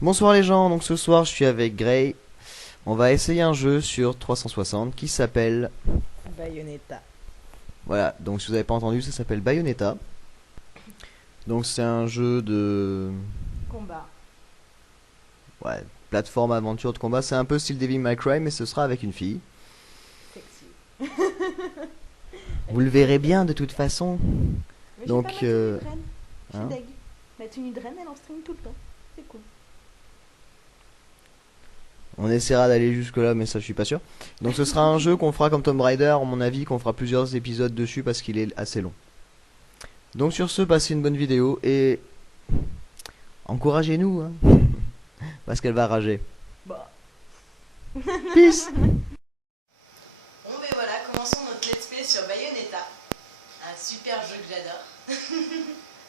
Bonsoir les gens, donc ce soir je suis avec Gray. On va essayer un jeu sur 360 qui s'appelle... Bayonetta. Voilà, donc si vous n'avez pas entendu, ça s'appelle Bayonetta. Donc c'est un jeu de... Combat. Ouais, plateforme, aventure, de combat. C'est un peu style Devil May Cry, mais ce sera avec une fille. Sexy. Vous le verrez bien de toute façon. Mais j'ai pas Donc... ma tenue de reine. Je suis hein deg. Ma tenue de reine, elle en stream tout le temps. C'est cool. On essaiera d'aller jusque là, mais ça je suis pas sûr. Donc ce sera un jeu qu'on fera comme Tomb Raider, à mon avis, qu'on fera plusieurs épisodes dessus parce qu'il est assez long. Donc sur ce, passez une bonne vidéo et encouragez-nous, hein, parce qu'elle va rager. Bah. Peace. Bon ben voilà, commençons notre let's play sur Bayonetta. Un super jeu que j'adore.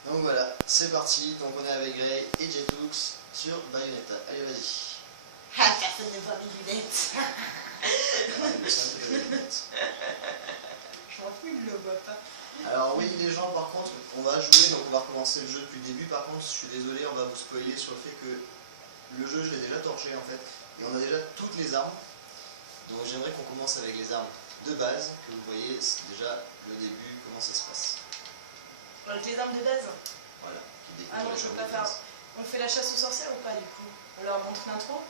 Donc voilà, c'est parti. Donc on est avec Gray et Jetux sur Bayonetta. Allez, vas-y. Ah, personne ne voit mes lunettes. Je m'en fous, il ne le voit pas. Alors oui les gens, par contre, on va jouer, donc on va recommencer le jeu depuis le début. Par contre, je suis désolé, on va vous spoiler sur le fait que le jeu je l'ai déjà torché en fait. Et on a déjà toutes les armes. Donc j'aimerais qu'on commence avec les armes de base, que vous voyez déjà le début, comment ça se passe. Avec les armes de base. Voilà, qui découvre Ah non, la je chambre peux pas de faire. base. On fait la chasse aux sorcières ou pas du coup? On leur montre l'intro?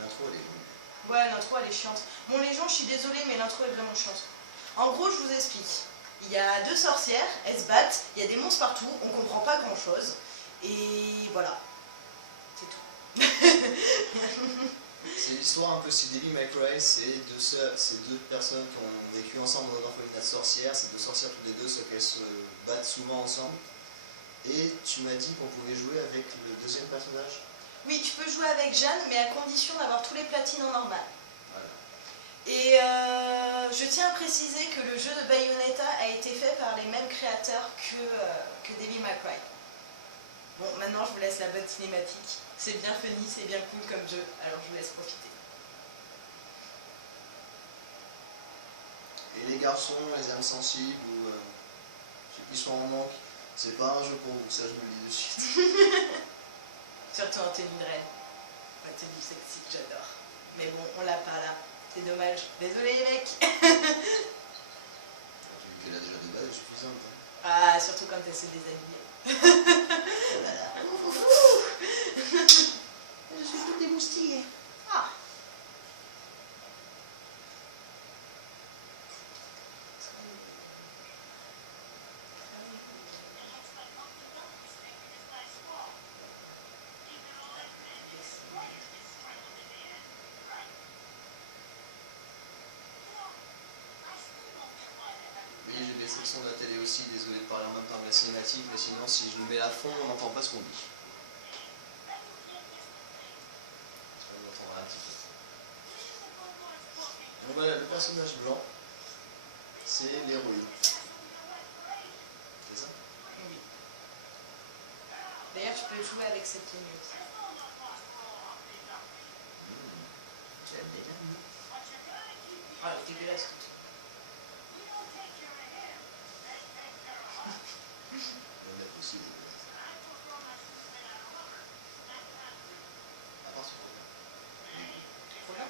L'intro elle est longue. Ouais, l'intro elle est chiante. Bon les gens, je suis désolée, mais l'intro est vraiment chiante. En gros, je vous explique. Il y a deux sorcières, elles se battent, il y a des monstres partout, on comprend pas grand chose. Et voilà. C'est tout. C'est l'histoire un peu style Devil May Cry, c'est deux personnes qui ont vécu ensemble dans un orphelinat de sorcières, ces deux sorcières toutes les deux, sauf qu'elles se battent souvent ensemble. Et tu m'as dit qu'on pouvait jouer avec le deuxième personnage. Oui, tu peux jouer avec Jeanne, mais à condition d'avoir tous les platines en normal. Voilà. Et je tiens à préciser que le jeu de Bayonetta a été fait par les mêmes créateurs que Devil May Cry. Bon, maintenant je vous laisse la bonne cinématique. C'est bien funny, c'est bien cool comme jeu, alors je vous laisse profiter. Et les garçons, les âmes sensibles ou ceux qui sont en manque, c'est pas un jeu pour vous, ça je me le dis de suite. Surtout en tenue de reine. Ma tenue sexy que j'adore. Mais bon, on l'a pas là. C'est dommage. Désolé les mecs. Tu dis qu'elle a déjà de base suffisante. Hein. Ah, surtout quand elle se déshabille. Oh là là. Je suis toute émoustillée. Ah. Oui, j'ai des sections de la télé aussi, désolé de parler en même temps que la cinématique, mais sinon si je le mets à fond, on n'entend pas ce qu'on dit. On entendra un petit peu. Donc voilà, le personnage blanc, c'est l'héroïne. C'est ça? Oui. D'ailleurs, tu peux jouer avec cette tenue aussi. Tu aimes bien? Ah, dégueulasse. On va mettre aussi des... À part ce qu'on Trop bien.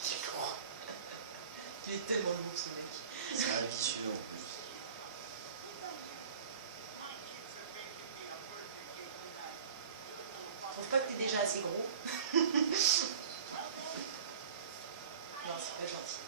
C'est lourd. Il est tellement lourd ce mec. c'est un vicieux en plus. Je trouve pas que t'es déjà assez gros. Non, c'est pas gentil.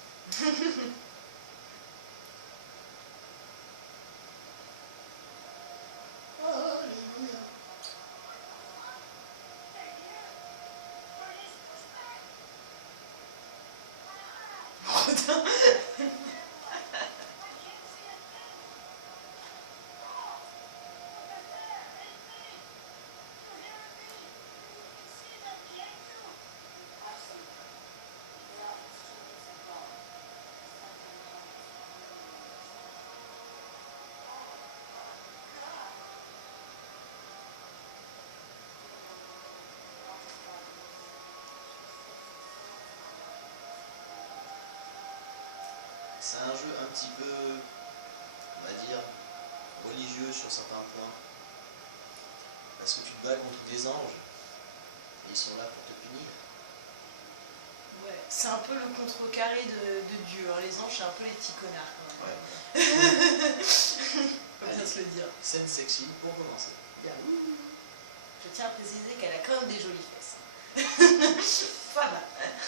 C'est un jeu un petit peu, on va dire, religieux sur certains points. Parce que tu te bats contre des anges, et ils sont là pour te punir. Ouais, c'est un peu le contrecarré de Dieu. Alors, les anges, c'est un peu les petits connards quand même. Ouais. Faut bien se le dire. Scène sexy pour commencer. Yahoo. Je tiens à préciser qu'elle a quand même des jolies fesses. Voilà.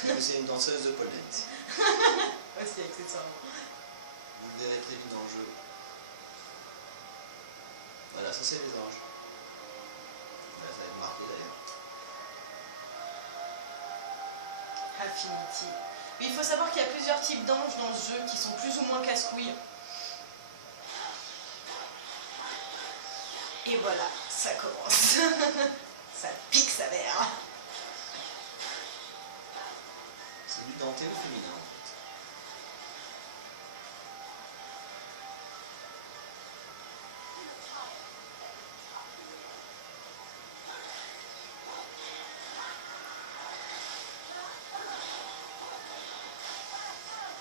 Mais c'est une danseuse de pole dance. Aussi accessoirement. Vous le verrez très vite dans le jeu. Voilà, ça c'est les anges. Là, ça va être marqué d'ailleurs. Affinity. Mais il faut savoir qu'il y a plusieurs types d'anges dans ce jeu qui sont plus ou moins casse-couilles. Et voilà, ça commence. Ça pique sa mère. C'est du denté au féminin en fait.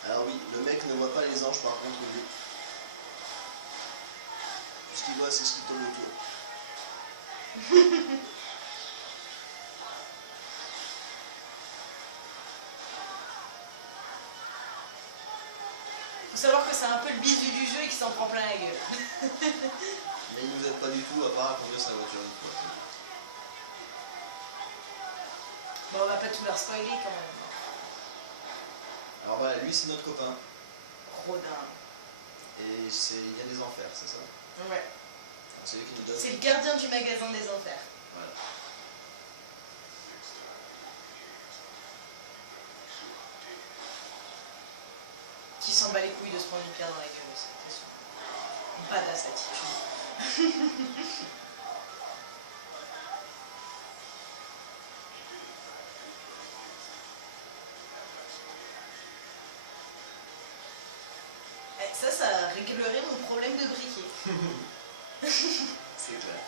Alors oui, le mec ne voit pas les anges par contre lui. Tout ce qu'il voit c'est ce qui tourne autour. Faut savoir que c'est un peu le bisu du jeu et qu'il s'en prend plein la gueule. Mais il nous aide pas du tout à part à conduire sa voiture une fois. Bon, on va pas tout leur spoiler quand même. Alors voilà, lui c'est notre copain. Rodin. Et il y a des enfers, c'est ça? Ouais. Donc, c'est lui qui nous donne. C'est le gardien du magasin des enfers. Voilà. Qui s'en bat les couilles de se prendre une pierre dans la gueule aussi, c'est sûr. Badass attitude. Ça réglerait mon problème de briquet. C'est clair.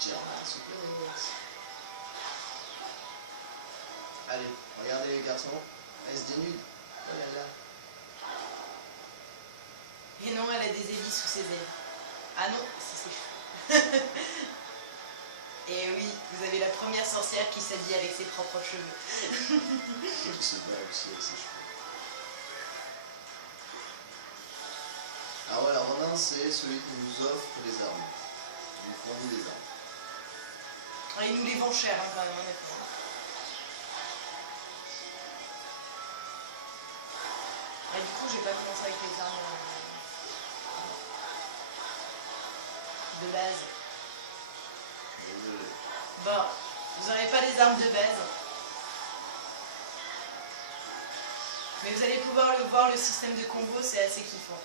German Suplex. Allez, regardez les garçons. Elle se dénude. Oh là là. Et non, elle a des hélices sous ses ailes. Ah non, c'est ses cheveux. Et oui, vous avez la première sorcière qui s'habille avec ses propres cheveux. Je sais pas aussi avec ses cheveux. Alors voilà, Ronin c'est celui qui nous offre les armes. Il nous fournit des armes. Ah, il nous les vend cher hein, quand même, honnêtement. Et du coup, j'ai pas commencé avec les armes de base. Désolé. Bon, vous n'aurez pas les armes de base. Mais vous allez pouvoir voir le système de combo, c'est assez kiffant.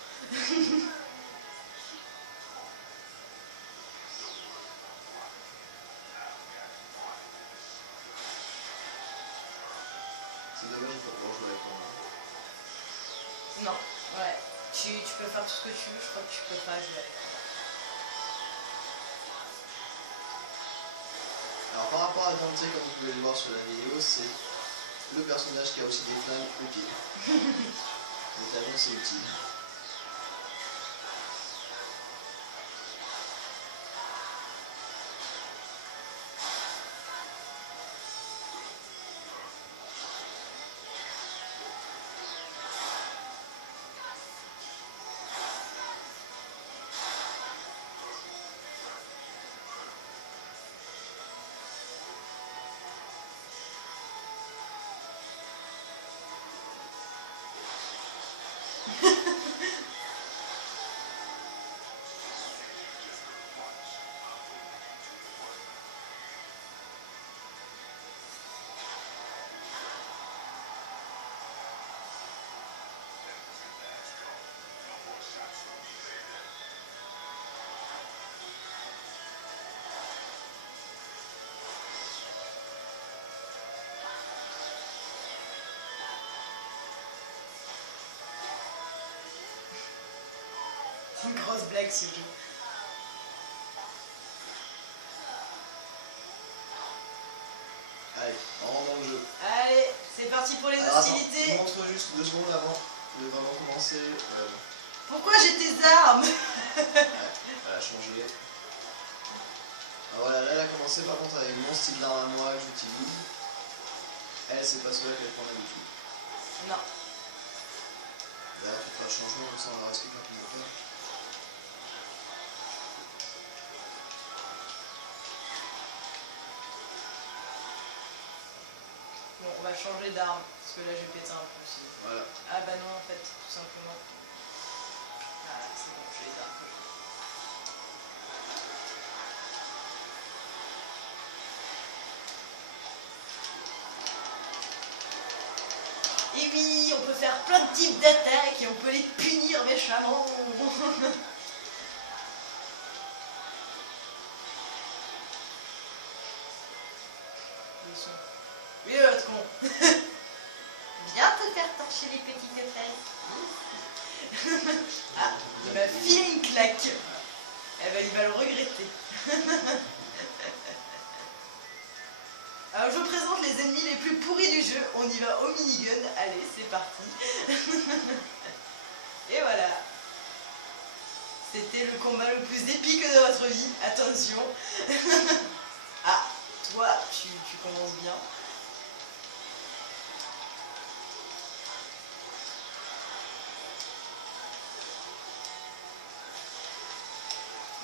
C'est dommage de pas pouvoir jouer avec moi. Non, ouais. Tu peux faire tout ce que tu veux, je crois que tu peux pas jouer avec. Alors par rapport à Dante, comme vous pouvez le voir sur la vidéo, c'est le personnage qui a aussi des flingues au pied. Donc l'avion c'est utile. C'est une grosse blague ce jeu. Allez, on rentre dans le jeu. Allez, c'est parti pour les Alors, attends, hostilités. je montre juste 2 secondes avant de vraiment commencer. Pourquoi j'ai tes armes? Elle a changé. Ah, voilà, là elle a commencé par contre avec mon style d'arme à moi que j'utilise. Elle, c'est pas celui-là qu'elle prend d'habitude. Non. Là, tu feras le changement, comme ça on la respecte un peu mieux. Bon, on va changer d'arme, parce que là j'ai pété un peu aussi. Voilà. Ah bah non en fait, tout simplement. Ah c'est bon, j'ai les armes. Et oui, on peut faire plein de types d'attaques et on peut les punir méchamment. Le son. Oui, l'autre con. Viens te faire torcher les petites fesses. Ah, il m'a filé une claque. Eh ben, il va le regretter. Alors, je vous présente les ennemis les plus pourris du jeu. On y va au minigun. Allez, c'est parti. Et voilà. C'était le combat le plus épique de votre vie. Attention. Ah, toi, tu commences bien.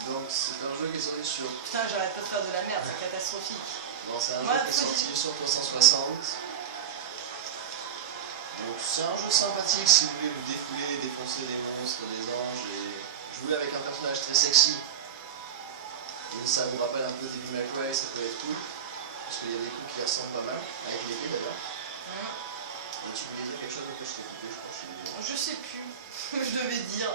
Donc c'est un jeu qui est sorti sur... Putain, j'arrête pas de faire de la merde, c'est catastrophique. Bon, c'est un Ouais, jeu qui est sorti sur 360. Donc c'est un jeu sympathique si vous voulez vous défouler, défoncer des monstres, des anges et jouer avec un personnage très sexy. Et ça vous rappelle un peu Devil May Cry, ça peut être cool. Parce qu'il y a des coups qui ressemblent pas mal, avec l'épée d'ailleurs. Et tu voulais dire quelque chose que je t'ai coupé, je crois que je t'ai dit. Je sais plus ce que je devais dire.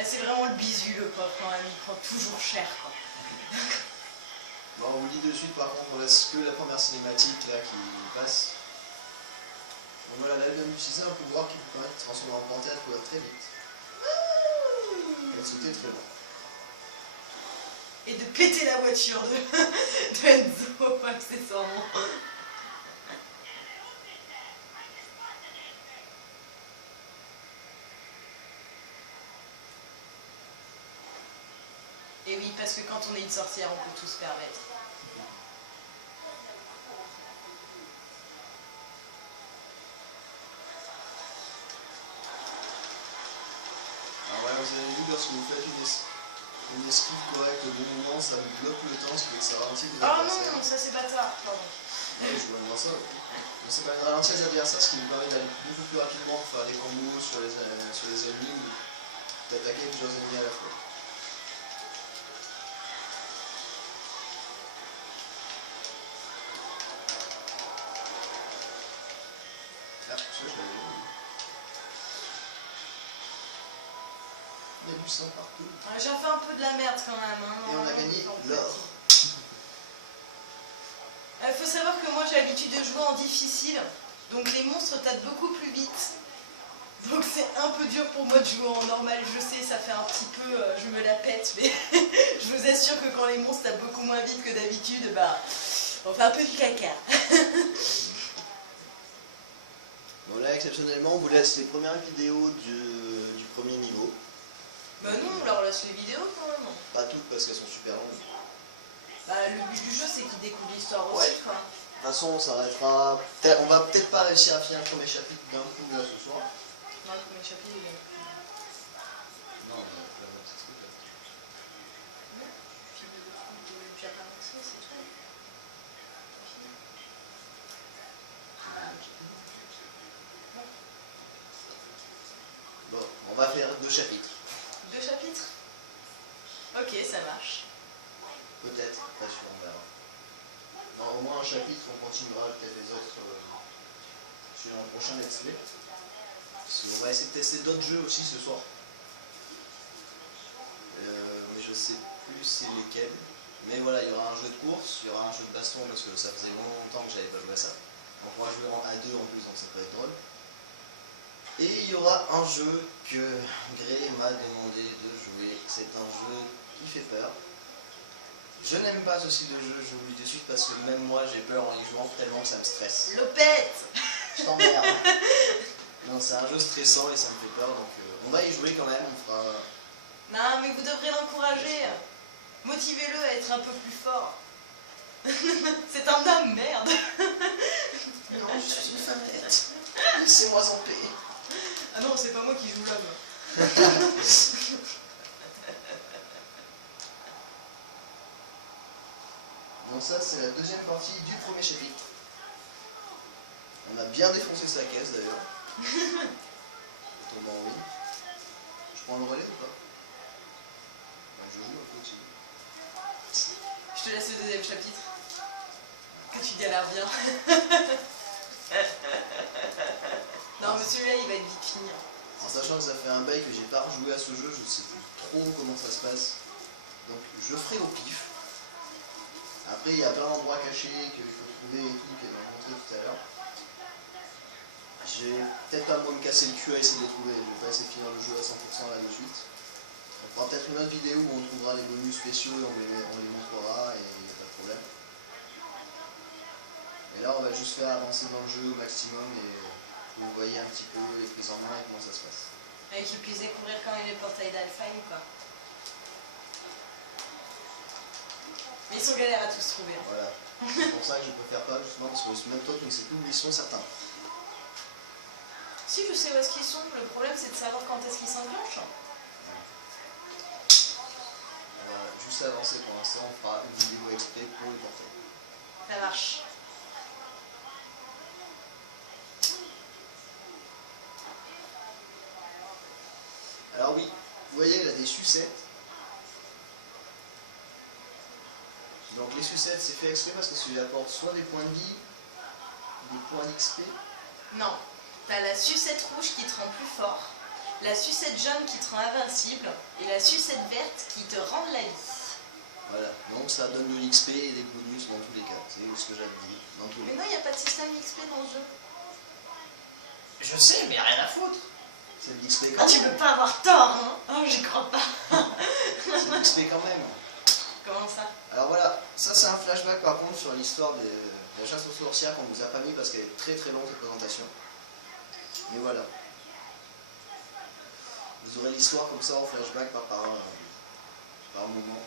Et c'est vraiment le bisu le pauvre quand même, il prend toujours cher quoi. Bon, on vous le dit de suite, par contre, on laisse que la première cinématique là qui passe. Donc voilà, là, elle vient d'utiliser un pouvoir qui vous permet de transformer en panthère et de courir très vite. Et de sauter très loin. Et de péter la voiture de Enzo, accessoirement. Et oui, parce que quand on est une sorcière, on peut tout se permettre. Alors voilà, vous avez vu, lorsque vous faites une esquive correcte au bon moment, ça vous bloque le temps, ce qui fait que ça ralentit vos Oh adversaires. non, ça c'est bâtard, pardon. Oui, je vois bien ça. Donc ça permet de ralentir les adversaires, ce qui vous permet d'aller beaucoup plus rapidement pour faire des combos sur les ennemis ou d'attaquer plusieurs ennemis à la fois. Ah, ça je l'avais vu. Il y a du sang partout. Ouais, j'ai fait un peu de la merde quand même. Hein, Et on a gagné l'or. Il faut savoir que moi j'ai l'habitude de jouer en difficile, donc les monstres tapent beaucoup plus vite. Donc c'est un peu dur pour moi de jouer en normal, je sais, ça fait un petit peu, je me la pète, mais je vous assure que quand les monstres tapent beaucoup moins vite que d'habitude, bah, on fait un peu du caca. Bon là, exceptionnellement, on vous laisse les premières vidéos du premier niveau. Bah non, on leur laisse les vidéos quand même. Pas toutes parce qu'elles sont super longues. Bah le but du jeu c'est qu'ils découvrent l'histoire aussi Ouais. quoi. De toute façon, on s'arrêtera. On va peut-être pas réussir à finir le premier chapitre d'un coup là ce soir. Non, comment échapper les gars. Non, plein de petits trucs là. Film de Japan entier, c'est tout. Bon, on va faire 2 chapitres. 2 chapitres. Ok, ça marche. Peut-être, pas sûr, on verra. Non, au moins un chapitre, on continuera peut-être les autres sur un prochain let's play. Parce qu'on va essayer de tester d'autres jeux aussi ce soir. Mais je sais plus c'est lesquels. Mais voilà, il y aura un jeu de course, il y aura un jeu de baston parce que ça faisait longtemps que j'avais pas joué à ça. On pourra jouer à deux en plus, donc ça peut être drôle. Et il y aura un jeu que Gré m'a demandé de jouer. C'est un jeu qui fait peur. Je n'aime pas ce style de jeu, je vous le dis de suite, parce que même moi j'ai peur en y jouant tellement que ça me stresse. Lopette. Je t'emmerde. Non, c'est un jeu stressant et ça me fait peur, donc on va y jouer quand même, on fera... Non, mais vous devrez l'encourager. Motivez-le à être un peu plus fort. C'est un homme, merde. Non, je suis une femmette. Laissez-moi en paix. Ah non, c'est pas moi qui joue l'homme. Donc ça, c'est la deuxième partie du premier chapitre. On a bien défoncé sa caisse d'ailleurs. Tombant oui. Je prends le relais ou pas? Ben, je joue un peu aussi. Je te laisse le deuxième chapitre. Que tu galères bien. Non, mais celui-là, il va être vite fini. En sachant que ça fait un bail que j'ai pas rejoué à ce jeu, je ne sais plus trop comment ça se passe. Donc je ferai au pif. Après, il y a plein d'endroits cachés qu'il faut trouver et tout, qu'elle m'a montré tout à l'heure. J'ai peut-être pas moi me casser le cul à essayer de les trouver. Je vais pas essayer de finir le jeu à 100% là de suite. On fera peut-être une autre vidéo où on trouvera les bonus spéciaux et on les montrera et il n'y a pas de problème. Et là, on va juste faire avancer dans le jeu au maximum et vous voyez un petit peu les prises en main et comment ça se passe. Et qu'ils puissent découvrir quand même les portails d'Alfheim, quoi. Mais ils sont galères à tous trouver. Voilà. C'est pour ça que je préfère pas, justement, parce que même toi, tu ne sais plus où ils sont certains. Si, je sais où est-ce qu'ils sont. Le problème, c'est de savoir quand est-ce qu'ils s'enclenchent. On va juste avancer pour l'instant, on fera une vidéo exprès pour le portail. Ça marche. Alors oui, vous voyez, il y a des sucettes. Donc les sucettes, c'est fait exprès parce que ça lui apporte soit des points de vie, des points d'XP. Non. T'as la sucette rouge qui te rend plus fort, la sucette jaune qui te rend invincible, et la sucette verte qui te rend de la vie. Voilà, donc ça donne de l'XP et des bonus dans tous les cas. C'est ce que j'avais dit, dans tous les Mais cas. non, il n'y a pas de système XP dans le jeu. Je sais, mais rien à foutre. C'est de l'XP Ah, quand tu même. peux pas avoir tort, hein. Oh, j'y crois pas. C'est de l'XP quand même. Comment ça? Alors voilà, ça c'est un flashback par contre sur l'histoire de la chasse aux sorcières qu'on vous a pas mis parce qu'elle est très très longue cette présentation. Mais voilà. Vous aurez l'histoire comme ça en flashback par moment.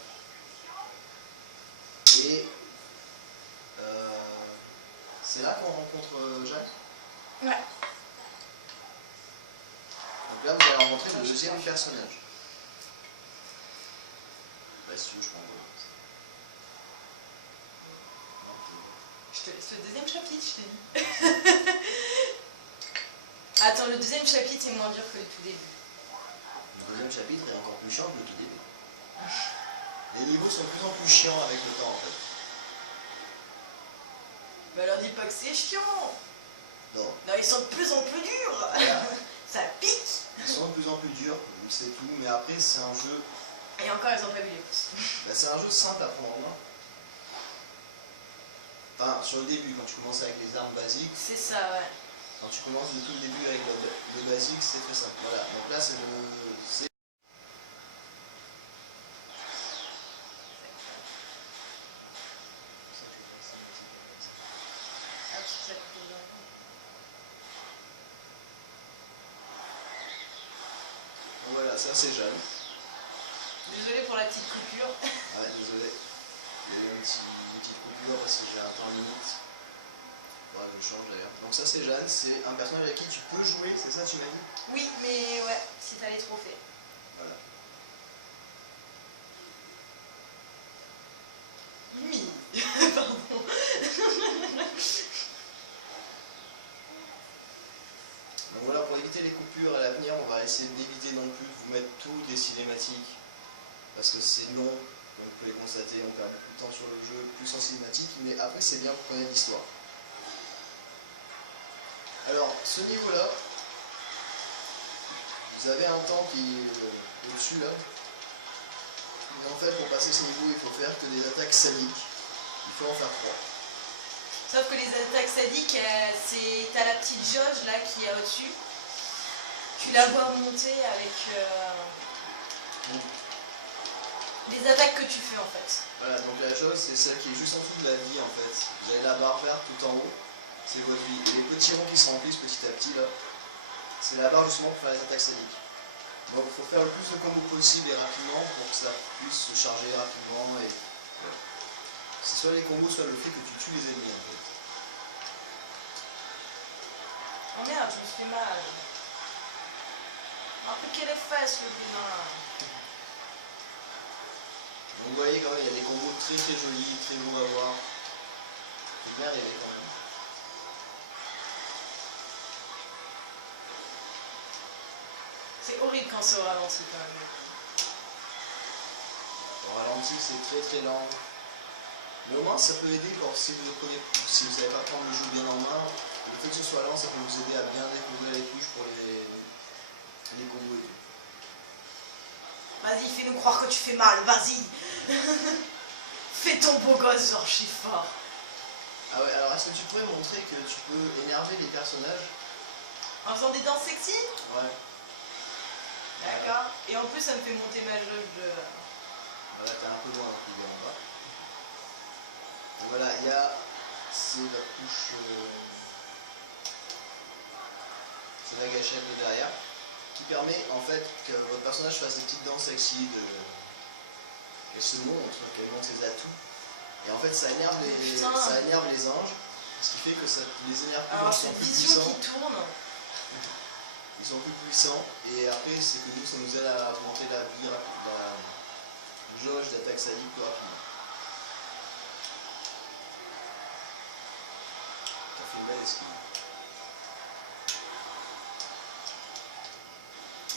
Et c'est là qu'on rencontre Jacques. Ouais. Donc là vous allez rencontrer le deuxième personnage. Bah si tu veux, je prends un peu. Je te laisse le deuxième chapitre, je t'ai dit. Attends, le deuxième chapitre est moins dur que le tout début. Le deuxième chapitre est encore plus chiant que le tout début. Les niveaux sont de plus en plus chiants avec le temps en fait. Bah alors dis pas que c'est chiant. Non. Non, ils sont de plus en plus durs. Voilà. Ça pique. Ils sont de plus en plus durs, c'est tout, mais après c'est un jeu. Et encore, ils ont pas vu les pouces. Bah, c'est un jeu simple à prendre en main. Enfin, sur le début, quand tu commences avec les armes basiques, C'est ça, ouais. quand tu commences le tout début avec le basique, c'est très simple. Voilà, donc là c'est le. Donc voilà, ça c'est Jeanne. Désolée pour la petite coupure. Ouais, désolé. Il y a eu une petite coupure parce que j'ai un temps limite. Ouais, je le change d'ailleurs. Donc ça c'est Jeanne, c'est un personnage avec qui tu peux jouer, c'est ça tu m'as dit? Oui, mais ouais, si t'as les trophées. Voilà. Mi. Pardon. Donc voilà, pour éviter les coupures à l'avenir, on va essayer d'éviter non plus de vous mettre toutes les cinématiques. Parce que c'est long, comme vous pouvez le constater, on perd beaucoup de temps sur le jeu, plus en cinématique, mais après c'est bien pour connaître l'histoire. Alors, ce niveau-là, vous avez un temps qui est au-dessus là. Mais en fait, pour passer ce niveau, il faut faire que des attaques sadiques. Il faut en faire 3. Sauf que les attaques sadiques, t'as la petite jauge là qui est au-dessus. Tu la vois monter avec les attaques que tu fais en fait. Voilà, donc la jauge, c'est celle qui est juste en dessous de la vie en fait. Vous avez la barre verte tout en haut, c'est votre vie. Et les petits ronds qui se remplissent petit à petit là, c'est la barre justement pour faire les attaques sadiques. Donc il faut faire le plus de combos possible et rapidement pour que ça puisse se charger rapidement et voilà. C'est soit les combos, soit le fait que tu tues les ennemis en fait. Oh merde, je me suis fait mal. Un peu quelle est face le vilain. Donc vous voyez quand même, il y a des combos très très jolis, très beaux à voir. Faut bien rêver quand même. C'est horrible quand c'est au ralenti quand même. Au ralenti, c'est très très lent. Mais au moins, ça peut aider si vous savez pas prendre le jeu bien en main. Le fait que ce soit lent, ça peut vous aider à bien découvrir les touches pour les combos et tout. Vas-y, fais-nous croire que tu fais mal, vas-y. Fais ton beau gosse, genre je suis fort. Ah ouais, alors est-ce que tu pourrais montrer que tu peux énerver les personnages? En faisant des danses sexy? Ouais. D'accord. Et en plus, ça me fait monter ma jauge de... Voilà, t'es un peu loin, il est en bas. Donc voilà, il y a... C'est la touche... c'est la gâchette de derrière, qui permet en fait que votre personnage fasse des petites danses sexy, qu'elle se montre, qu'elle montre ses atouts. Et en fait, ça énerve les anges, ce qui fait que ça les énerve plus, Alors, ils sont cette plus vision puissants. qui tourne. Ils sont plus puissants, et après, c'est que nous, ça nous aide à augmenter la jauge d'attaque sadique plus rapidement. Ça fait une belle esquive.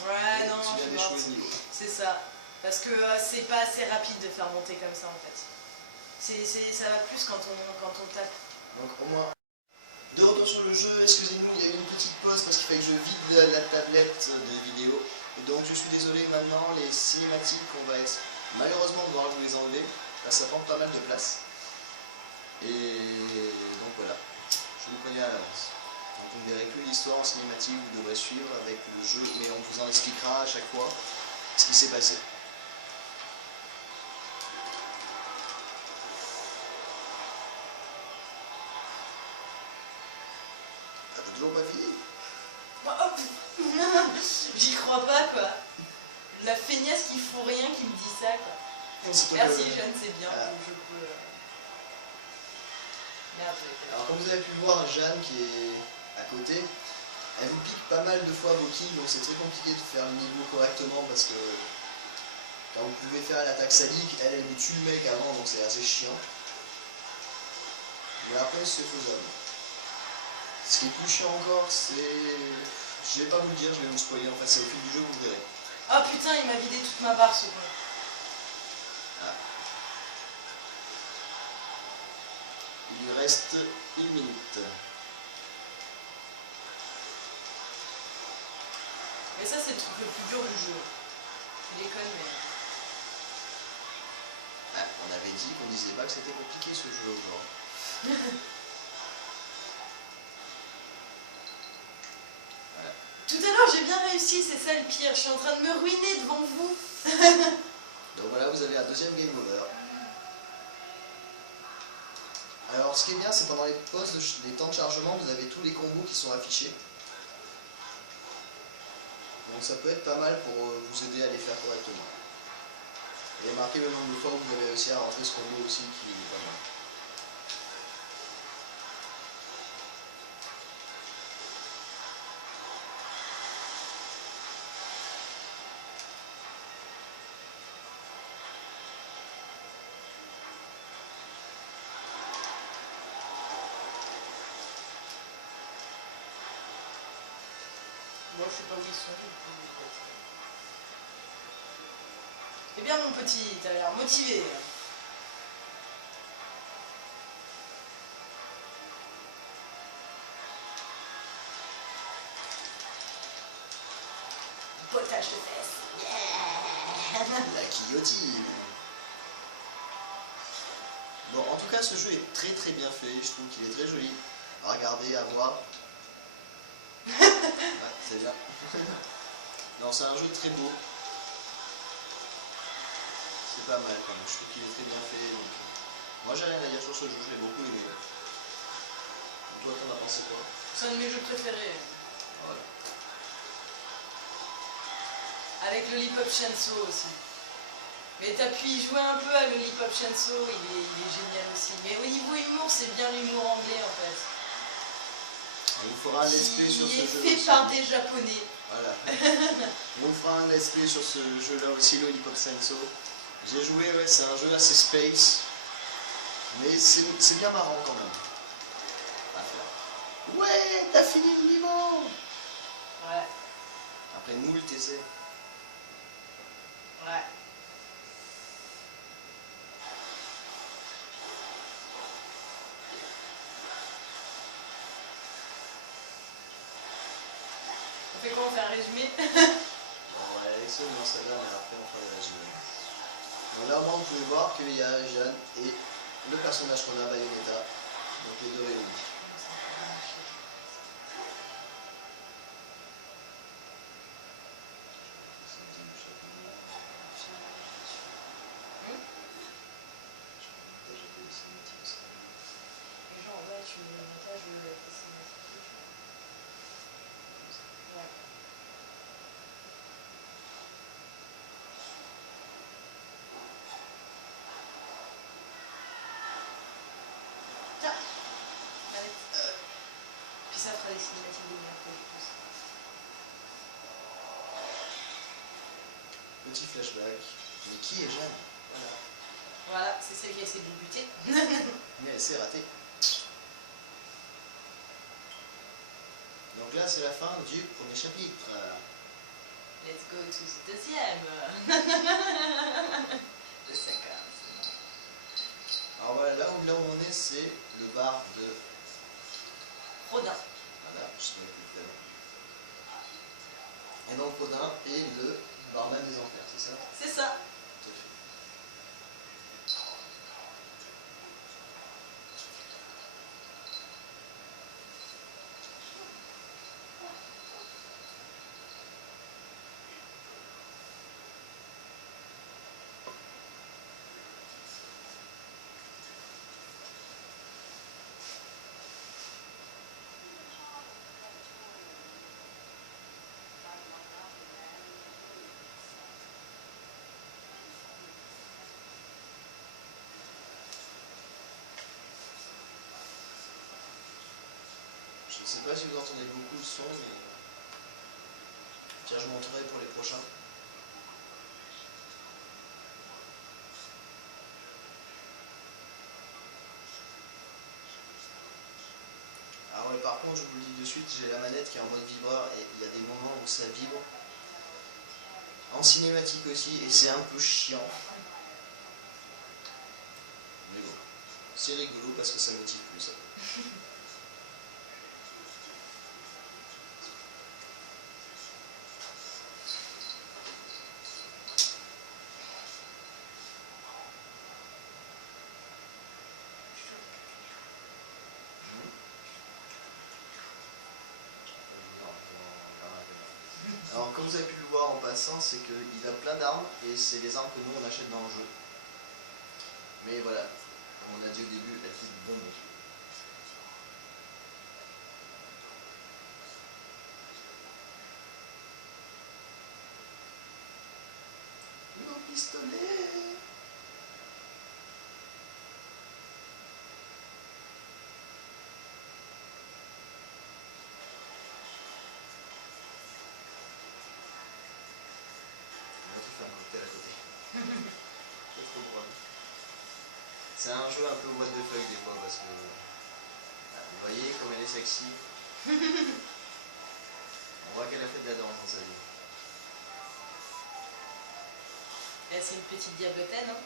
Ouais, non, tu je viens suis d'échouer morte. de niveau. C'est ça. Parce que c'est pas assez rapide de faire monter comme ça en fait. Ça va plus quand on tape. Donc au moins, de retour sur le jeu, excusez-nous, il y a eu une petite pause parce qu'il fallait que je vide la tablette de vidéo. Et donc je suis désolé, maintenant les cinématiques, on va malheureusement devoir vous les enlever, parce que ça prend pas mal de place. Et donc voilà, je vous préviens à l'avance. Donc vous ne verrez plus l'histoire en cinématique, vous devrez suivre avec le jeu, mais on vous en expliquera à chaque fois ce qui s'est passé. Ah, t'as toujours pas fini? J'y crois pas quoi. La feignasse qui fout rien qui me dit ça quoi. Merci Jeanne, c'est bien. Je peux... Merde, alors comme vous avez pu le voir, Jeanne qui est à côté, elle vous pique pas mal de fois vos kills, donc c'est très compliqué de faire le niveau correctement parce que quand vous pouvez faire l'attaque sadique, elle vous tue le mec avant, donc c'est assez chiant. Mais après c'est faisable. Ce qui est plus chiant encore, c'est... Je vais pas vous le dire, je vais vous spoiler, en fait c'est au fil du jeu, vous verrez. Oh putain, il m'a vidé toute ma barre ce con. Ah. Il reste 1 minute. Mais ça c'est le truc le plus dur du jeu. Tu déconnes mais... Ah, on avait dit qu'on disait pas que c'était compliqué ce jeu aujourd'hui. Voilà. Tout à l'heure j'ai bien réussi, c'est ça le pire. Je suis en train de me ruiner devant vous. Donc voilà, vous avez un deuxième game over. Alors ce qui est bien, c'est pendant les pauses, les temps de chargement, vous avez tous les combos qui sont affichés. Donc ça peut être pas mal pour vous aider à les faire correctement. Et marquez le nombre de fois où vous avez réussi à rentrer ce combo aussi qui est pas mal. Moi je sais pas où ils sont. Eh bien mon petit, t'as l'air motivé. Potage de fesses. Yeah. La guillotine. Bon, en tout cas, ce jeu est très très bien fait. Je trouve qu'il est très joli à regarder, à voir. Ouais, c'est bien. Non, c'est un jeu très beau. C'est pas mal quand même. Je trouve qu'il est très bien fait. Donc, moi, j'ai rien à dire sur ce jeu. Je l'ai beaucoup aimé. Toi, t'en as pensé quoi? C'est un de mes jeux préférés. Voilà. Avec le Lollipop Chainsaw aussi. Mais t'as pu y jouer un peu à Lollipop Chainsaw, il est génial aussi. Mais au niveau humour, c'est bien l'humour anglais en fait. On vous fera un let's play sur ce Il est jeu fait aussi. par des japonais. Voilà. On vous fera un let's play sur ce jeu-là aussi, Lollipop Chainsaw. J'ai joué, ouais, c'est un jeu assez space. Mais c'est bien marrant quand même. À faire. Ouais, t'as fini le niveau. Ouais, Après moult essais. ouais. On fait quoi? On fait un résumé? Bon, on va aller sur dans celle-là, mais après on fera le résumé. Donc là, au moins, vous pouvez voir qu'il y a Jeanne et le personnage qu'on a, Bayonetta, donc les deux réunis. Les gens en bas, tu mets le montage de la cinématique. Ouais. Tiens, allez. Puis ça fera des cinématiques de merde, je pense. Petit flashback. Mais qui est Jeanne? Voilà. Voilà, c'est celle qui a essayé de vous buter. Mais elle s'est ratée. Donc là, c'est la fin du premier chapitre. Let's go to the deuxième. Le 50. Alors voilà, là où on est, c'est le bar de... Rodin. Voilà, je sais plus le prénom. Et donc Rodin est le barman des enfers, c'est ça? C'est ça. Tout à fait. Je ne sais pas si vous entendez beaucoup le son, mais... Tiens, je montrerai pour les prochains. Ah ouais, par contre, je vous le dis de suite, j'ai la manette qui est en mode vibreur et il y a des moments où ça vibre. En cinématique aussi, et c'est un peu chiant. Mais bon, c'est rigolo parce que ça motive plus. Ça. Alors, comme vous avez pu le voir en passant, c'est qu'il a plein d'armes et c'est les armes que nous on achète dans le jeu. Mais voilà, comme on a dit au début, la petite bombe. Mon pistolet! On a tout fait un cocktail à côté. C'est trop drôle. C'est un jeu un peu what the fuck des fois parce que vous voyez comme elle est sexy. On voit qu'elle a fait de la danse dans sa vie. C'est une petite diabletaine, hein.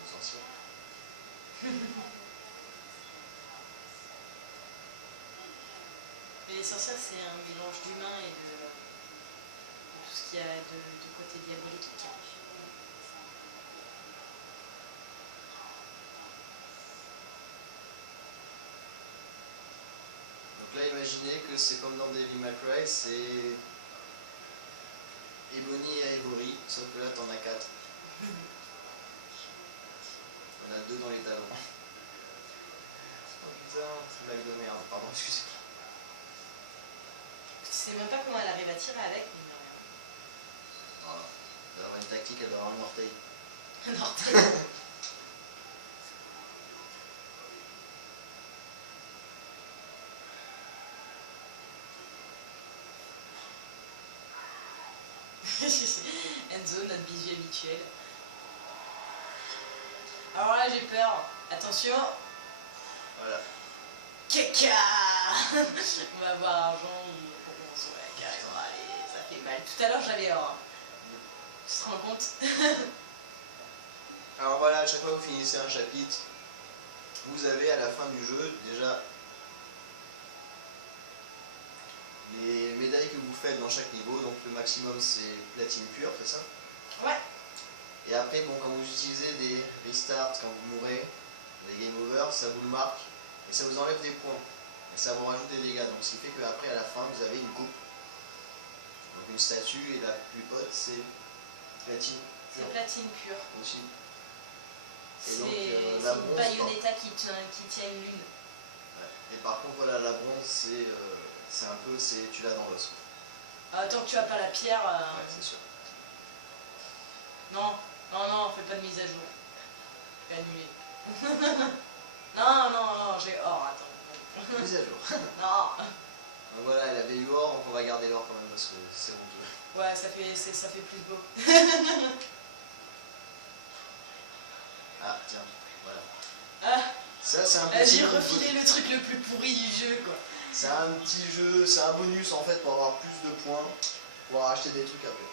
On s'en sort. Et les sorcières, c'est un mélange d'humain et de tout ce qu'il y a de côté diabolique. imaginer que c'est comme dans Devil May Cry, c'est Ebony et Ivory, sauf que là t'en as 4. On a 2 dans les talons. Oh putain, c'est blague de merde, pardon, excusez-moi. Tu sais même pas comment elle arrive à tirer avec, mine de rien. Voilà. Elle doit avoir une tactique, elle doit avoir un orteil. Un orteil. Enzo, notre bisu habituel. Alors là, j'ai peur. Attention. Voilà. Caca. On va avoir argent ou ouais, carrément, allez, ça fait mal. Tout à l'heure, j'avais or. Tu te rends compte? Alors voilà, à chaque fois que vous finissez un chapitre, vous avez à la fin du jeu déjà les médailles que vous faites dans chaque niveau. Donc le maximum c'est platine pure, c'est ça? Ouais. Et après, bon, quand vous utilisez des restarts, quand vous mourrez, des game over, ça vous le marque et ça vous enlève des points. Et ça vous rajoute des dégâts. Donc ce qui fait qu'après, à la fin, vous avez une coupe. Donc une statue et la plus haute, c'est platine C'est pure platine pure. aussi. Et C'est donc c'est la une bronze. Bayonetta qui tient une lune. Ouais. Et par contre, voilà, la bronze, c'est un peu, tu l'as dans l'os. Tant que tu as pas la pierre. Ouais, c'est sûr. Non, non, non, fais pas de mise à jour. Fais annuler. Non, non, non, j'ai or, attends. Mise à jour. Non. Donc voilà, elle avait eu or, donc on va garder l'or quand même parce que c'est honteux. Ouais, ça fait plus beau. Ah, tiens, voilà. Ah, Ça, c'est un petit j'ai jeu. refilé le truc le plus pourri du jeu, quoi. C'est un petit jeu, c'est un bonus en fait pour avoir plus de points, pour acheter des trucs après.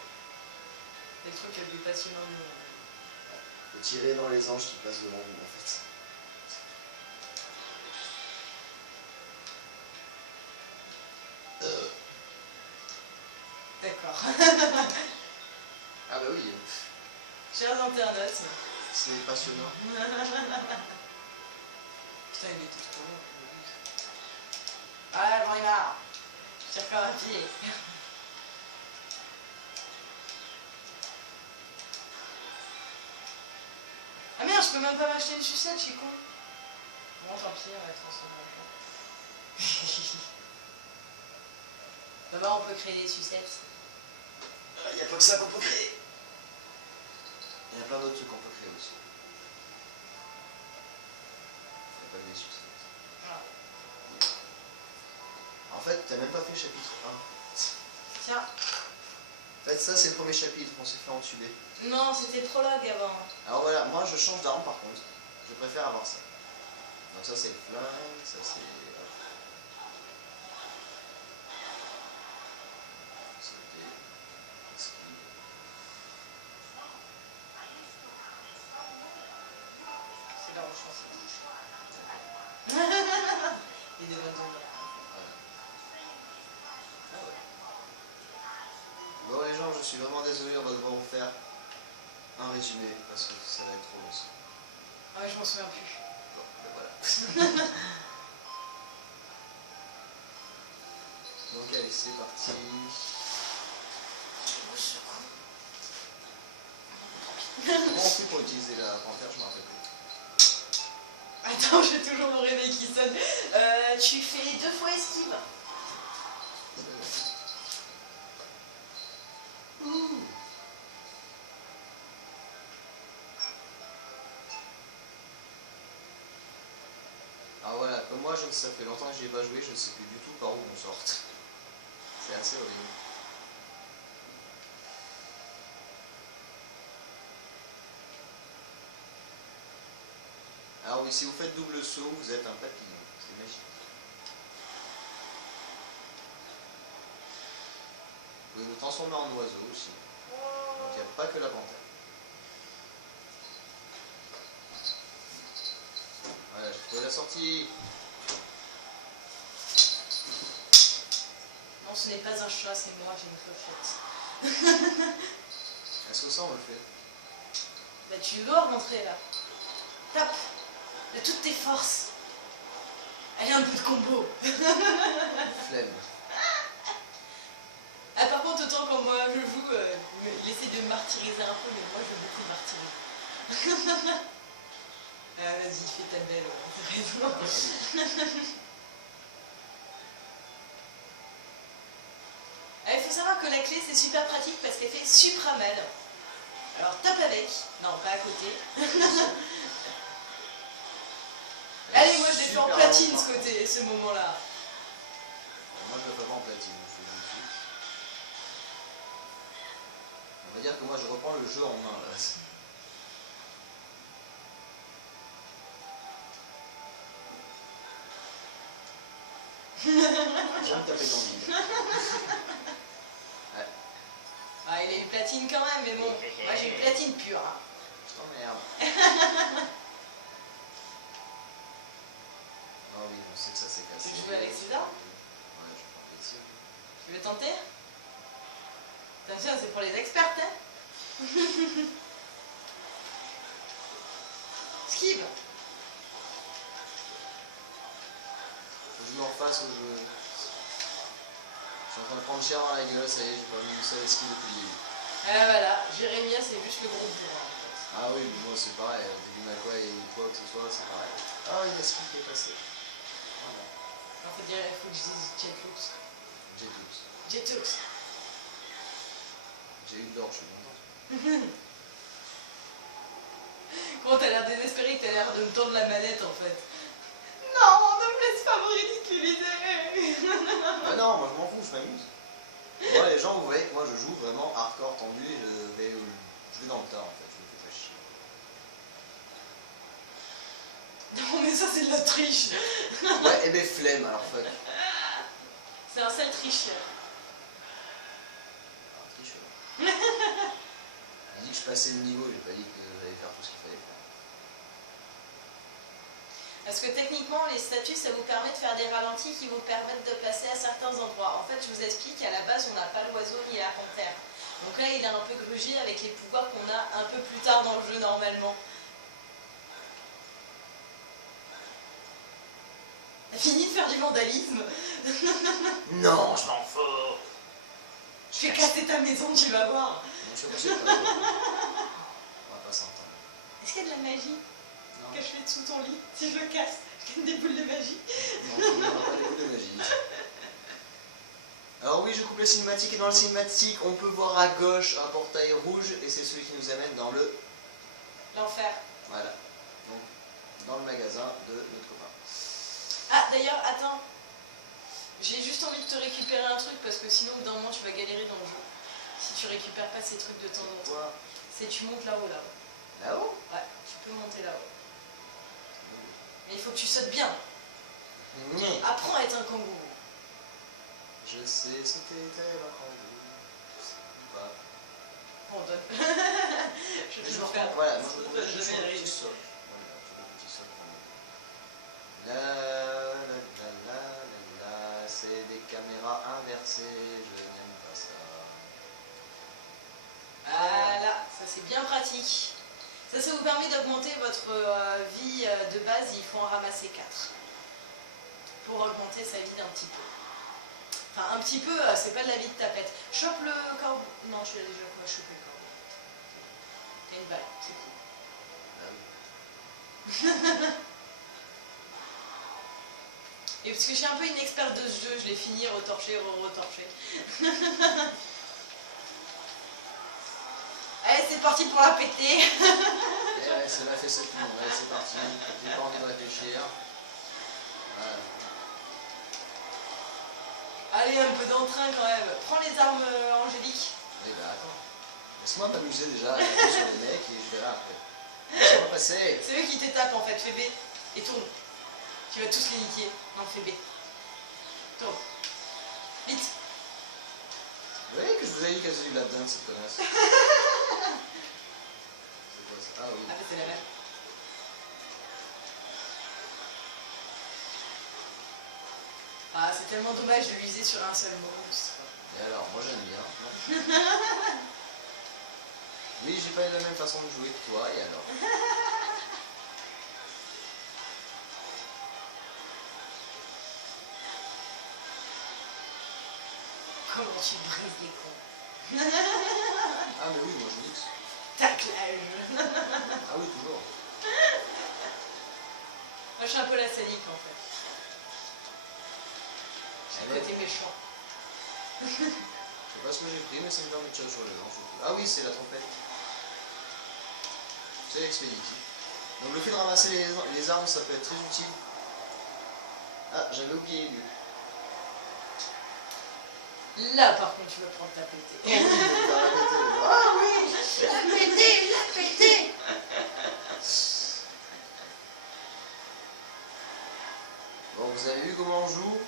Les trucs les plus passionnants du monde. Faut tirer dans les anges qui passent devant vous en fait. D'accord. Ah bah oui, Chers internautes. c'est passionnant. Putain, il était trop long. Ah, j'en ai marre. J'ai encore un pied. Ah merde, je peux même pas m'acheter une sucette, je suis con. Bon, tant pis, on va transformer en champ. D'abord, on peut créer des sucettes. Il n'y a pas que ça qu'on peut créer. Il y a plein d'autres trucs qu'on peut créer aussi. Il n'y a pas que des sucettes. Ah. En fait, t'as même pas fait chapitre 1. Tiens. En fait, ça c'est le premier chapitre, on s'est fait entuber. Non, c'était le prologue avant. Alors voilà, moi je change d'arme par contre. Je préfère avoir ça. Donc ça c'est le flingue, ça c'est... C'est là où je pense. Il est de 22 ans. Bon les gens, je suis vraiment désolé, on va devoir vous faire un résumé parce que ça va être trop long. Ah ouais, je m'en souviens plus. Bon, ben voilà. Donc allez, c'est parti. Comment on fait pour utiliser la panthère, je me rappelle plus. Attends, j'ai toujours mon réveil qui sonne. Tu fais 2 fois esquive. Ouh. Alors voilà, comme moi ça fait longtemps que j'y ai pas joué, je ne sais plus du tout par où on sort. C'est assez horrible. Alors oui, si vous faites double saut, vous êtes un papillon. C'est magique. Vous pouvez vous transformer en oiseau aussi. Donc il n'y a pas que la panthère. Voilà, j'ai trouvé la sortie. Non, ce n'est pas un chat, c'est moi, j'ai une clochette. Est-ce que ça on le fait? Bah tu dois rentrer là. Tape de toutes tes forces. Allez, un peu de combo. Flemme. Ah, par contre, autant quand moi je joue, il essaie de me martyriser un peu, mais moi je veux beaucoup martyriser. Ah, vas-y, fais ta belle, t'as raison. Il faut savoir que la clé c'est super pratique parce qu'elle fait supra mal. Alors tape avec, non pas à côté. Allez, moi je l'ai fait en platine ce moment-là. Moi je le fais pas en platine, je fais tout de suite. On va dire que moi je reprends le jeu en main là. J'aime taper dans le vide. Ouais. Ah, il a eu platine quand même, mais bon, moi j'ai eu platine pure. Hein. Je t'emmerde. Ah oui, on sait que ça s'est cassé. Tu joues avec César? Ouais, je prends plaisir. Tu veux tenter? Attention, c'est pour les experts, hein. Skip. Faut que je me refasse au jeu. Je suis en train de prendre cher dans la gueule, ça y est, j'ai pas mis une seule esquive depuis le début. Ah voilà, Jérémia c'est juste le gros bourrin. Ah oui, mais moi c'est pareil, Devil May Cry ou quoi que ce soit, c'est pareil. Ah, une esquive qui est passée. Voilà. En fait, il faut que je dise Jetlux. Jetlux. Jetlux. J'ai eu d'or, je suis content. Comment t'as l'air désespéré que t'as l'air de me tendre la manette en fait. Non, ne me laisse pas me ridiculiser. Ah non, moi je m'en fous, je m'amuse. Moi les gens, vous voyez que moi je joue vraiment hardcore tendu et je vais dans le tas en fait, je me fais pas chier. Non mais ça c'est de la triche. Ouais, et ben flemme alors fuck. C'est un sale tricheur. Alors tricheur. J'ai dit que je passais le niveau, j'ai pas dit que j'allais faire tout ce qu'il fallait faire. Parce que techniquement, les statues, ça vous permet de faire des ralentis qui vous permettent de passer à certains endroits. En fait, je vous explique, à la base, on n'a pas l'oiseau ni la panthère. Donc là, il est un peu grugi avec les pouvoirs qu'on a un peu plus tard dans le jeu normalement. T'as fini de faire du vandalisme? Non, je m'en fous. Je vais casser ta maison, tu vas voir. Non, je sais pas si on va pas s'entendre. Est-ce qu'il y a de la magie Non, cachée sous ton lit? Si je le casse, je gagne des boules de magie. non, il n'y aura pas des boules de magie. Alors oui, je coupe la cinématique et dans la cinématique, on peut voir à gauche un portail rouge et c'est celui qui nous amène dans le... L'enfer. Voilà. Donc, dans le magasin de notre copain. Ah, d'ailleurs, attends. J'ai juste envie de te récupérer un truc parce que sinon, au bout d'un moment, tu vas galérer dans le jeu. Si tu récupères pas ces trucs de temps en temps. Quoi? C'est tu montes là-haut, là-haut. Là-haut? Ouais, tu peux monter là-haut. Mais il faut que tu sautes bien. Nyeh. Apprends à être un kangourou. Je sais sauter tel un kangourou. Pas. On donne. Je Mais vais je le me faire. voilà, moi je Je fais vais le arriver. petit saut. Voilà, je fais le petit saut pour monter. La, c'est des caméras inversées, je n'aime pas ça. Voilà, ça c'est bien pratique. Ça vous permet d'augmenter votre vie de base, il faut en ramasser 4. Pour augmenter sa vie d'un petit peu. Enfin, un petit peu, c'est pas de la vie de tapette. Chope le corbeau. Non, tu l'as déjà chopé le corbeau. T'as une balle, c'est cool. Et parce que je suis un peu une experte de ce jeu, je l'ai fini, retorché, retorché. Allez, c'est parti pour la péter. Ouais, c'est la fessette tout le monde, allez c'est parti, j'ai pas envie de réfléchir. Voilà. Allez, un peu d'entrain quand même. Prends les armes angéliques. Oui bah attends, laisse-moi m'amuser déjà, sur les mecs et je verrai après. Laisse-moi passer. C'est eux qui t'étapent en fait, fais B. Et tourne. Tu vas tous les niquer. Non, fais B. Tourne. Vite. Vous voyez que je vous ai dit qu'elle faisait du lap dance cette connasse. C'est quoi ça? Ah oui. Ah, bah, c'est la même. Ah, c'est tellement dommage de l'user sur un seul monstre. Et alors, moi j'aime bien. Oui, j'ai pas eu la même façon de jouer que toi, et alors? tu brises les cons. Ah mais oui, moi je dis que Taclage. ah oui, toujours. Moi je suis un peu la sadique en fait. J'ai le Allez. côté méchant. Je sais pas ce que j'ai pris, mais ça me permet de tirer sur les dents. Surtout. Ah oui, c'est la trompette. C'est expéditif. Donc le fait de ramasser les armes, ça peut être très utile. Ah, j'avais oublié lui. Là par contre tu vas prendre ta pété. Oh oui, il va répéter. Ah oui. La pété, la pété. Bon, vous avez vu comment on joue.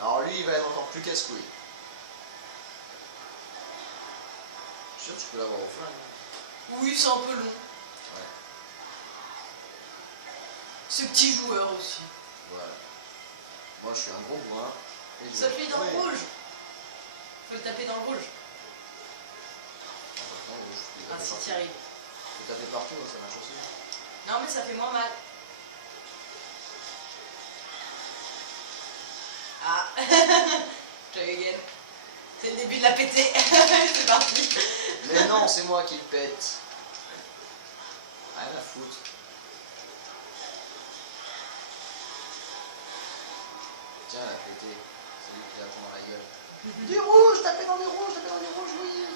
Alors lui, il va être encore plus casse-couille. Je suis sûr que tu peux l'avoir au flingue. Oui, c'est un peu long. Ouais, Ce petit joueur aussi. voilà. Moi, je suis un gros bourrin. et je- Ça te met dans le Ouais. rouge. Faut le taper dans le rouge. Attends, je peux Ah, taper si partout. t'y arrives. Je peux taper partout, ça marche aussi. Non, mais ça fait moins mal. Ah. Je te gagne. C'est le début de la pété. C'est parti. Mais non, c'est moi qui le pète. Rien à foutre. Tiens, la pété. C'est lui qui la prend dans la gueule. Des rouges, tapez dans les rouges, tapez dans les rouges, oui.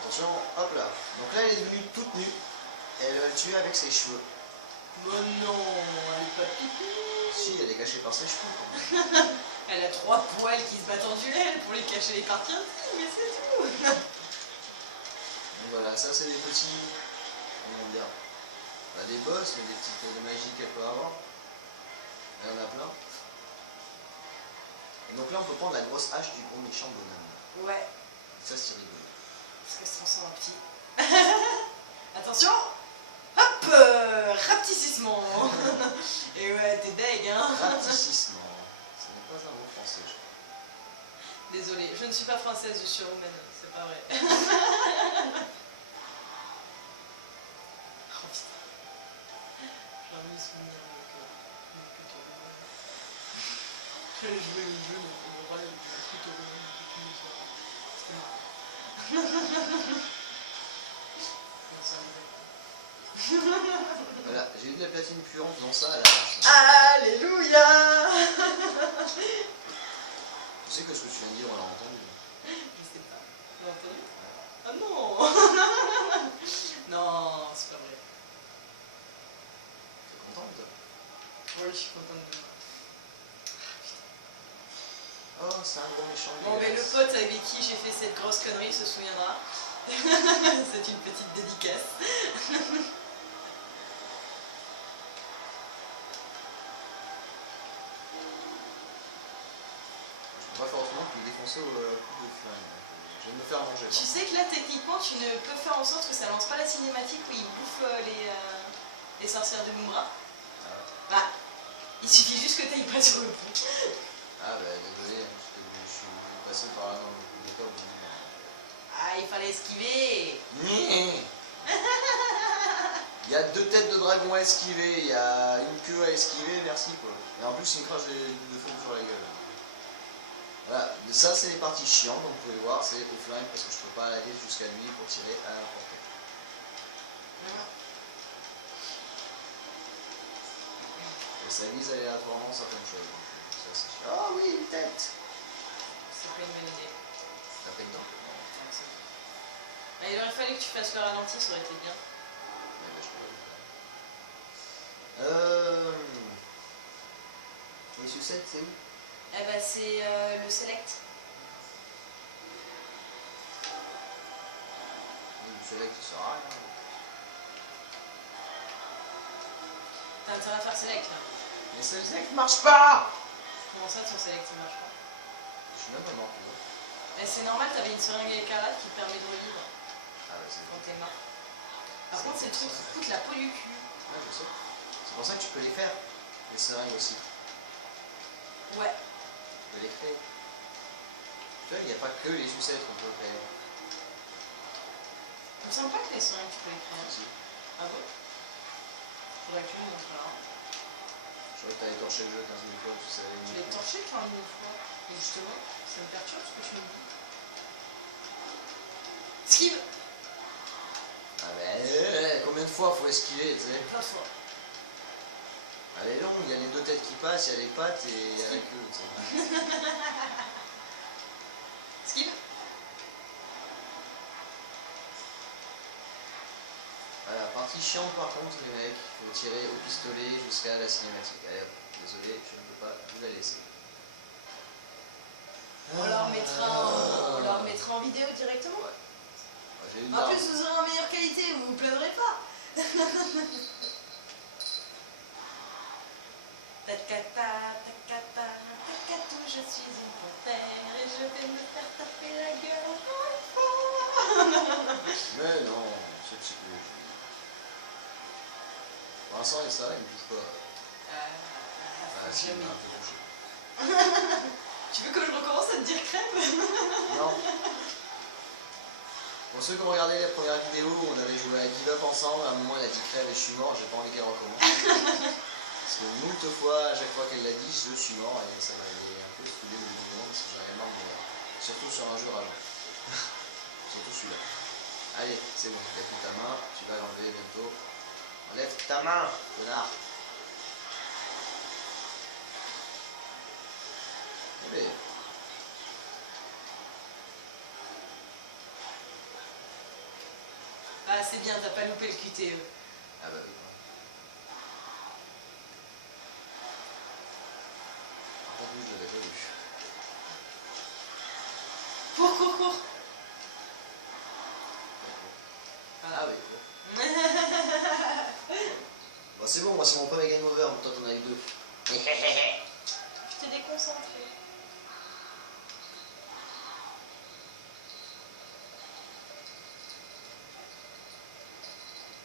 Attention, hop là. Donc là, elle est devenue toute nue. Et elle va le tuer avec ses cheveux. Mais non, elle est pas pipi. Si, elle est cachée par ses cheveux quand même. Elle a 3 poils qui se battent en duel pour lui cacher les parties intimes, mais c'est tout. Donc voilà, ça c'est des petits. Comment dire, pas des boss, mais des petites magies qu'elle peut avoir. Il y en a plein. Et donc là, on peut prendre la grosse hache du gros méchant bonhomme. Ouais, Ça, c'est rigolo. parce qu'elle se transforme en petit. Attention. Hop, rapetissement. Et ouais, t'es deg, hein. Rapetissement. Ce n'est pas un mot français, je crois. Désolée, je ne suis pas française, je suis roumaine, c'est pas vrai. Oh putain. J'ai un souvenir avec une culture roumaine. J'ai joué au jeu, mais on me râle de la culture roumaine depuis une soirée. C'était marrant. On s'en est Voilà, j'ai eu de la platine pure en faisant ça à la hache. Alléluia. Tu sais que ce que tu viens de dire, on l'a entendu. Je sais pas. Vous l'avez entendu? Ah non. Non, c'est pas vrai. T'es contente, toi? Oui, je suis contente de moi. Oh, c'est un gros méchant. Bon, mais le dégueulasse. pote avec qui j'ai fait cette grosse connerie se souviendra. C'est une petite dédicace. Je peux pas faire autrement que le défoncer au coup de flingue. Je vais me faire manger. Tu sais que là, techniquement, tu ne peux faire en sorte que ça lance pas la cinématique où il bouffe les sorcières de Mumbra. Bah, il suffit juste que t'ailles pas sur le pont. Ah bah désolé, parce que je suis passé par là dans le décor. Ah, il fallait esquiver. Il y a 2 têtes de dragon à esquiver, il y a une queue à esquiver, merci quoi. Et en plus il me crache des boules de feu sur la gueule. Voilà, ça c'est les parties chiantes, donc vous pouvez voir, c'est au flingue parce que je peux pas aller jusqu'à lui pour tirer à n'importe quel. Et ça vise aléatoirement certaines choses. Ça, c'est sûr. Ah oui, une tête. C'est pas une bonne idée. T'as pris dedans? Bah, il aurait fallu que tu fasses le ralenti, ça aurait été bien. Ouais, bah, je peux pas le faire. Les sucettes, c'est où? Eh bah, c'est le select. Le select, ça sert à rien. T'as intérêt à faire select là. Mais ce select marche pas. Comment ça, ton select il marche pas? Je suis même pas mort, tu vois. Mais c'est normal, t'avais une seringue écarlate qui te permet de revivre Ah ouais, c'est quand bon. t'es mort. Par contre, c'est le truc qui coûte la peau du cul. Ouais, je sais. C'est pour ça que tu peux les faire. Les seringues aussi. Ouais. Tu peux les créer. Tu vois, il n'y a pas que les sucettes qu'on peut créer. Il me semble pas que les seringues, tu peux les créer. Si. Ah bon? Je Faudrait que tu me montres alors. Je crois que t'avais torché le jeu 15 000 fois, tu savais. Je l'ai torché 15 000 fois. Et justement, ça me perturbe ce que tu me dis. Esquive. Ah mais combien de fois faut esquiver, tu sais? Plein de fois. Elle est longue, il y a les deux têtes qui passent, il y a les pattes et il y a la queue, tu sais. Esquive. Voilà, partie chiante par contre les mecs, il faut tirer au pistolet jusqu'à la cinématique. Allez hop, désolé, je ne peux pas vous la laisser. On leur mettra en vidéo directement. Ouais. J'ai eu de En l'arme. plus, vous aurez en meilleure qualité, vous vous plaindrez pas. Tacata, tacata, tacatou, je suis une panthère et je vais me faire taper la gueule. Mais non, c'est psychologique. Pour l'instant, il ça, il me touche pas. Ah, si, il m'a un peu touché. Tu veux que je recommence à te dire crème? Non. Pour ceux qui ont regardé la première vidéo, on avait joué à Give Up ensemble, à un moment elle a dit crève et je suis mort, j'ai pas envie qu'elle recommence. Parce que moult fois, à chaque fois qu'elle l'a dit, je suis mort et ça m'avait un peu saoulé au bout du moment parce que j'en avais marre de mourir. Surtout sur un jeu rageant. Surtout celui-là. Allez, c'est bon, tu as pris ta main, tu vas l'enlever bientôt. Enlève ta main, connard. Eh bien. Ah, c'est bien, t'as pas loupé le QTE. Ah bah oui. Par contre, lui, je l'avais pas vu. Cours. Ah oui, bon. Bon, c'est bon, moi c'est mon premier game over, mais toi t'en as eu deux. Je t'ai déconcentré.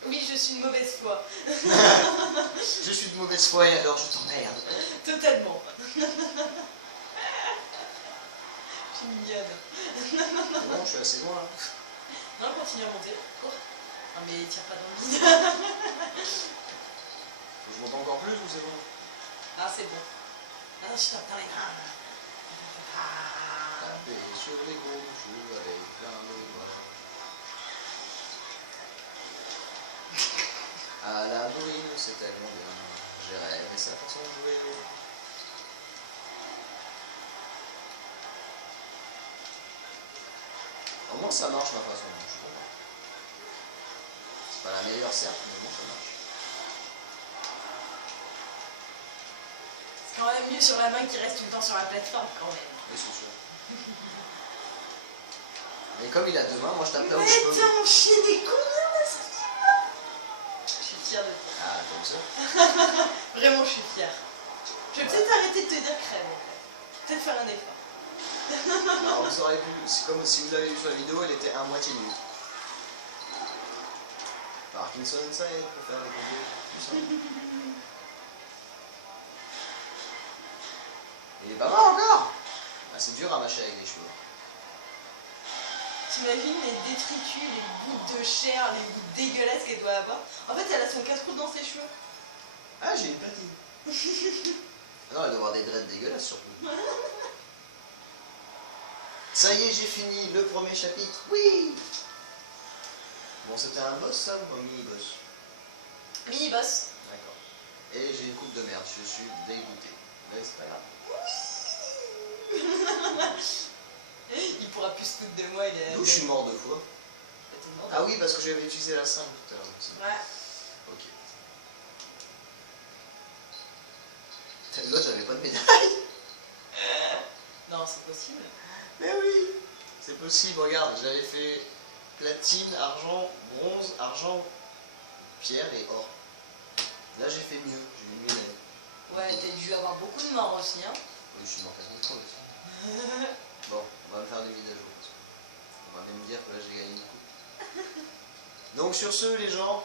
Oui, je suis une mauvaise foi. Je suis de mauvaise foi et alors je t'emmerde. Totalement. Je suis mignonne. C'est bon, je suis assez loin là. Non, continue à monter. Cours. Non, mais tire pas dans le vide. Faut que je monte encore plus ou c'est bon? Ah, c'est bon. Ah non, je tape dans les mains. Taper sur les gros jeux avec plein de bras. À la bourrine, c'est tellement bien. J'ai rêvé sa façon de jouer. Au moins ça marche ma façon, je suis content. C'est pas la meilleure certes, mais au moins ça marche. C'est quand même mieux sur la main qui reste tout le temps sur la plateforme, quand même. Oui, c'est sûr. Mais comme il a deux mains, moi je tape là où Mais je peux. t'as enchaîné combien d'esquives? Je suis fière de toi. Ah, comme ça. Vraiment, je suis fière. Je vais peut-être arrêter de te dire crème, en fait. Peut-être faire un effort. Alors vous aurez pu, c'est comme si vous l'avez vu sur la vidéo, elle était à moitié nue. Parkinson Inside pour faire des combos, tout ça. Il est pas mort encore. Ah, c'est dur à mâcher avec les cheveux. T'imagines les détritus, les gouttes de chair, les gouttes dégueulasses qu'elle doit avoir. En fait, elle a son casse-croûte dans ses cheveux. Ah, j'ai une platine. Non, elle doit avoir des dreads dégueulasses surtout. Ça y est, j'ai fini le premier chapitre. Oui. Bon, c'était un boss ça ou un mini-boss? Mini-boss. D'accord. Et j'ai une coupe de merde, je suis dégoûté. Mais c'est pas grave. Il pourra plus se foutre de moi, il est... D'où je suis mort deux fois. T'es mort. Ah oui, parce que j'avais utilisé la 5 tout à l'heure aussi. Ouais. Ok. Celle-là, j'avais pas de médaille. Non, c'est possible. Mais oui, c'est possible. Regarde, j'avais fait platine, argent, bronze, argent, pierre et or. Là, j'ai fait mieux. J'ai une médaille. Ouais, t'as dû avoir beaucoup de morts aussi, hein. Oui, je suis mort quasiment trop aussi. Bon, on va me faire des mises à jour. On va même dire que là, j'ai gagné une coupe. Donc, sur ce, les gens,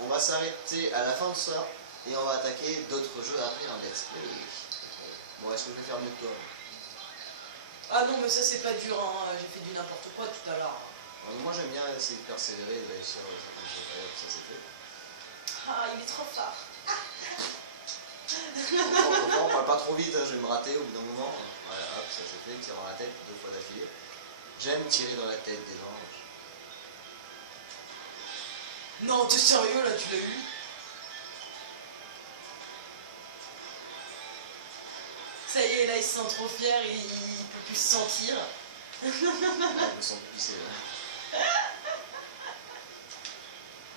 on va s'arrêter à la fin de ça et on va attaquer d'autres jeux après en let's play. Bon, est-ce que je vais faire mieux que toi? Ah non, mais ça c'est pas dur, hein. J'ai fait du n'importe quoi tout à l'heure. Moi, j'aime bien essayer de persévérer, de réussir certaines choses. Ça, c'est fait. Ah, il est trop fort. Enfin, on parle pas trop vite, hein, je vais me rater au bout d'un moment. Voilà, hop, ça c'est fait, tire dans la tête 2 fois d'affilée. J'aime tirer dans la tête des gens. Non, t'es sérieux là, tu l'as eu? Ça y est, là il se sent trop fier, il peut plus se sentir. Ouais, je me sens pissé là.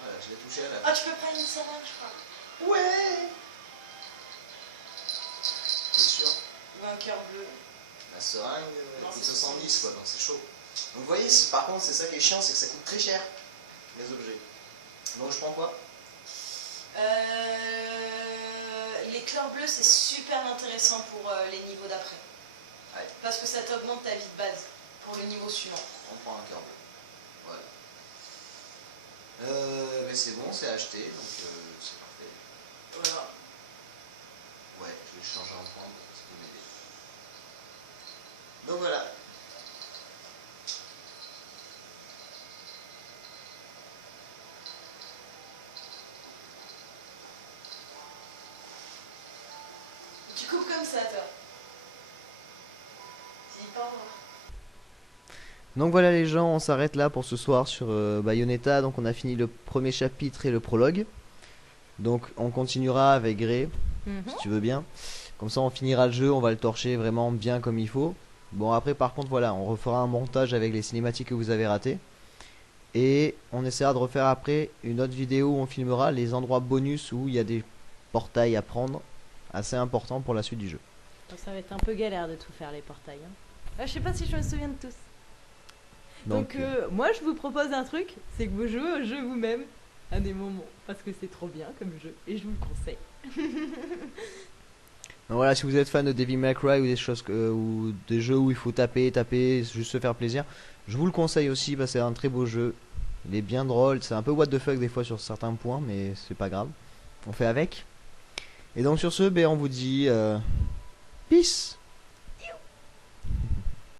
Voilà, je l'ai touché à la Ah, tu peux prendre une seringue, je crois. Ouais. C'est sûr. Ou un cœur bleu. La seringue, elle Non, coûte c'est 70 quoi, donc c'est chaud. Donc vous voyez, par contre, c'est ça qui est chiant, c'est que ça coûte très cher, les objets. Donc je prends quoi? Les cœurs bleus, c'est super intéressant pour les niveaux d'après. Ouais. Parce que ça t'augmente ta vie de base pour le niveau suivant. On prend un cœur bleu. Voilà. Mais c'est bon, c'est acheté, donc c'est parfait. Voilà. Ouais, je vais changer un point, ça peut m'aider. Donc voilà. Tu coupes comme ça, toi. Tu dis pas au revoir. Donc voilà les gens, on s'arrête là pour ce soir sur Bayonetta. Donc on a fini le premier chapitre et le prologue. Donc on continuera avec Grey, si tu veux bien. Comme ça on finira le jeu, on va le torcher vraiment bien comme il faut. Bon après par contre voilà, on refera un montage avec les cinématiques que vous avez ratées. Et on essaiera de refaire après une autre vidéo où on filmera les endroits bonus où il y a des portails à prendre. Assez important pour la suite du jeu. Donc ça va être un peu galère de tout faire les portails. Hein. Ah, je sais pas si je me souviens de tous. Donc moi je vous propose un truc, c'est que vous jouez au jeu vous-même à des moments. Parce que c'est trop bien comme jeu et je vous le conseille. Donc voilà, si vous êtes fan de Devil May Cry ou des choses ou des jeux où il faut taper, juste se faire plaisir, je vous le conseille aussi parce que c'est un très beau jeu. Il est bien drôle, c'est un peu what the fuck des fois sur certains points, mais c'est pas grave. On fait avec. Et donc sur ce, ben, on vous dit peace.